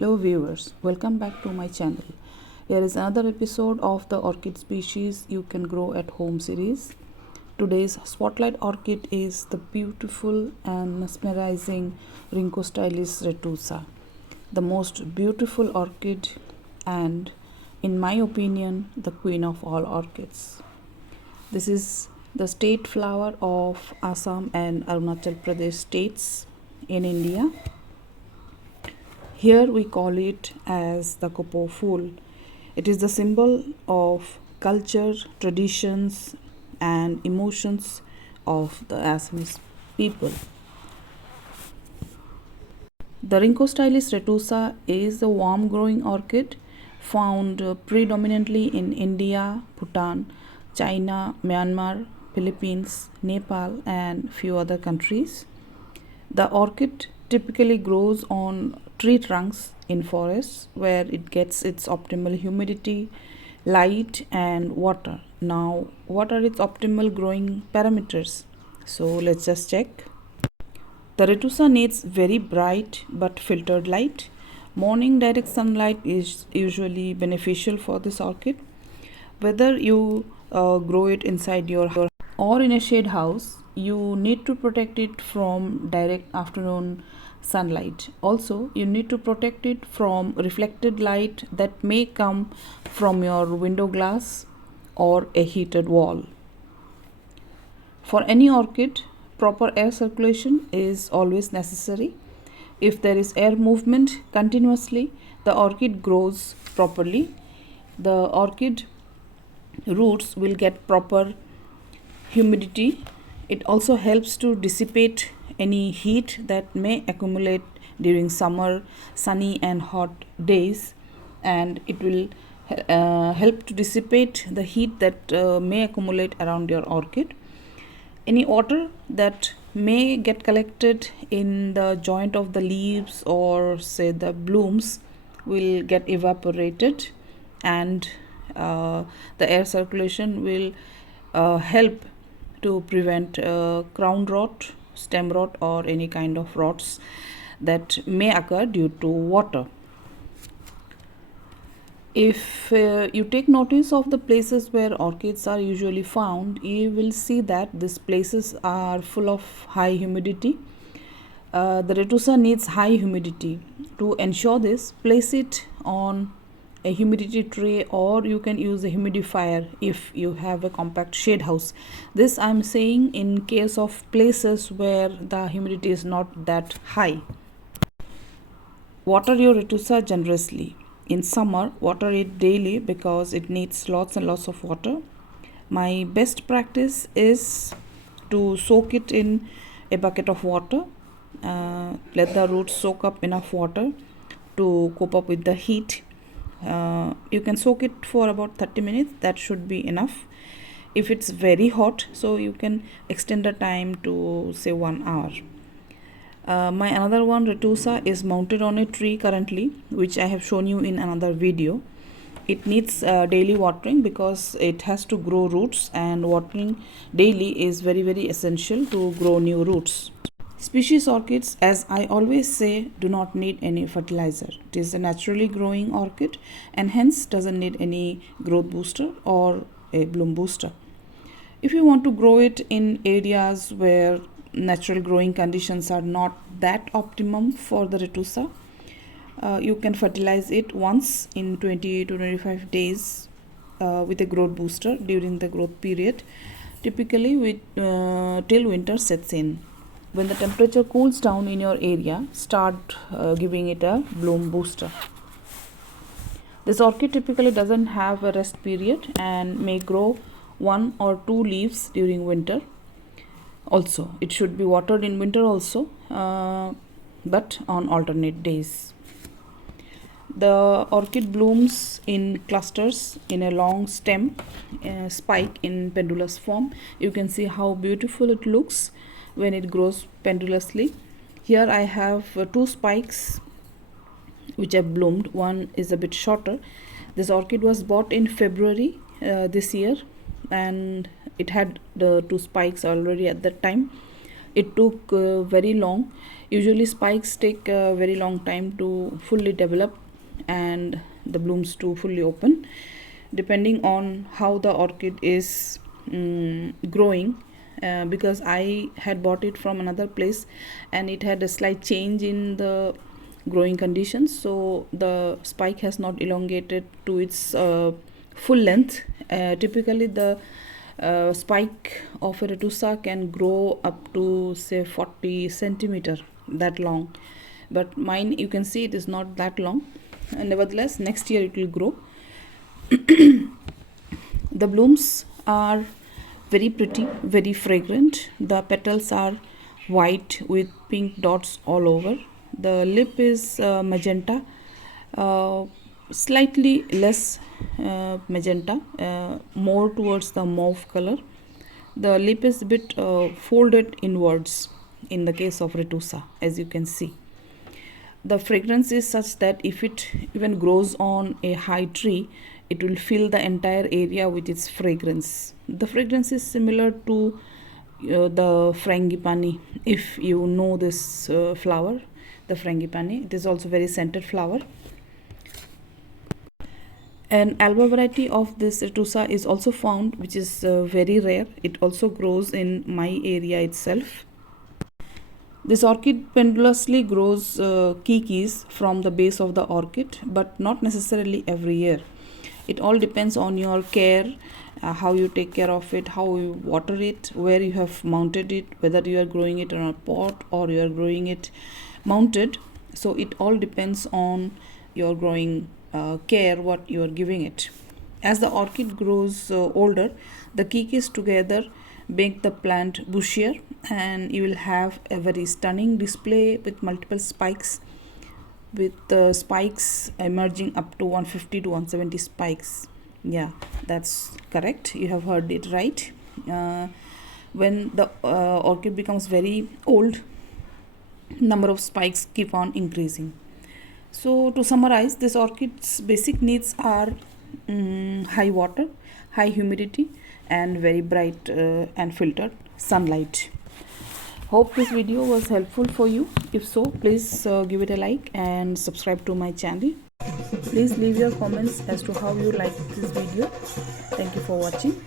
Hello viewers, welcome back to my channel. Here is another episode of the orchid species you can grow at home series. Today's spotlight orchid is the beautiful and mesmerizing Rhynchostylis retusa, the most beautiful orchid and, in my opinion, the queen of all orchids. This is the state flower of Assam and Arunachal Pradesh states in India. Here we call it as the kopou phul. It is the symbol of culture, traditions and emotions of the Assamese people. The Rhynchostylis retusa is a warm growing orchid found predominantly in India, Bhutan, China, Myanmar, Philippines, Nepal and few other countries. The orchid typically grows on tree trunks in forests where it gets its optimal humidity, light and water. Now, what are its optimal growing parameters? So let's just check. The retusa needs very bright but filtered light. Morning direct sunlight is usually beneficial for this orchid. Whether you grow it inside your house or in a shade house, you need to protect it from direct afternoon sunlight. Also, you need to protect it from reflected light that may come from your window glass or a heated wall. For any orchid, proper air circulation is always necessary. If there is air movement continuously, the orchid grows properly. The orchid roots will get proper humidity. It also helps to dissipate any heat that may accumulate during summer, sunny and hot days, and it will help to dissipate the heat that may accumulate around your orchid. Any water that may get collected in the joint of the leaves or say the blooms will get evaporated, and the air circulation will help to prevent crown rot, stem rot or any kind of rots that may occur due to water. If you take notice of the places where orchids are usually found, you will see that these places are full of high humidity. The retusa needs high humidity. To ensure this, place it on a humidity tray, or you can use a humidifier if you have a compact shade house. This I am saying in case of places where the humidity is not that high. Water your retusa generously. In summer, water it daily because it needs lots and lots of water. My best practice is to soak it in a bucket of water. Let the roots soak up enough water to cope up with the heat. You can soak it for about 30 minutes. That should be enough. If it's very hot, so you can extend the time to say 1 hour. My another one retusa is mounted on a tree currently, which I have shown you in another video. It needs daily watering because it has to grow roots, and watering daily is very essential to grow new roots. Species orchids, as I always say, do not need any fertilizer. It is a naturally growing orchid and hence doesn't need any growth booster or a bloom booster. If you want to grow it in areas where natural growing conditions are not that optimum for the retusa, you can fertilize it once in 20 to 25 days with a growth booster during the growth period, typically till winter sets in. When the temperature cools down in your area, start giving it a bloom booster. This orchid typically doesn't have a rest period and may grow 1 or 2 leaves during winter. Also, it should be watered in winter also, but on alternate days. The orchid blooms in clusters in a long stem, spike in pendulous form. You can see how beautiful it looks when it grows pendulously. Here I have 2 spikes which have bloomed. One is a bit shorter. This orchid was bought in February this year, and it had the 2 spikes already at that time. it took very long. Usually spikes take a very long time to fully develop and the blooms to fully open, depending on how the orchid is growing. Because I had bought it from another place and it had a slight change in the growing conditions, so the spike has not elongated to its full length. Typically the spike of a retusa can grow up to say 40 centimeter, that long, but mine, you can see, it is not that long. And nevertheless, next year it will grow. The blooms are very pretty, very fragrant. The petals are white with pink dots all over. The lip is magenta, slightly less magenta, more towards the mauve color. The lip is a bit folded inwards in the case of retusa, as you can see. The fragrance is such that if it even grows on a high tree, it will fill the entire area with its fragrance. The fragrance is similar to the frangipani, if you know this flower, the frangipani. It is also very scented flower. An alba variety of this retusa is also found, which is very rare. It also grows in my area itself. This orchid pendulously grows kikis from the base of the orchid, but not necessarily every year. It all depends on your care, how you take care of it, how you water it, where you have mounted it, whether you are growing it in a pot or you are growing it mounted. So it all depends on your growing care, what you are giving it. As the orchid grows older, the kikis together make the plant bushier, and you will have a very stunning display with multiple spikes, with spikes emerging up to 150 to 170 spikes. Yeah, that's correct, you have heard it right. When the orchid becomes very old, number of spikes keep on increasing. So to summarize, this orchid's basic needs are high water, high humidity, and very bright and filtered sunlight. Hope this video was helpful for you. If so, please give it a like and subscribe to my channel. Please leave your comments as to how you like this video. Thank you for watching.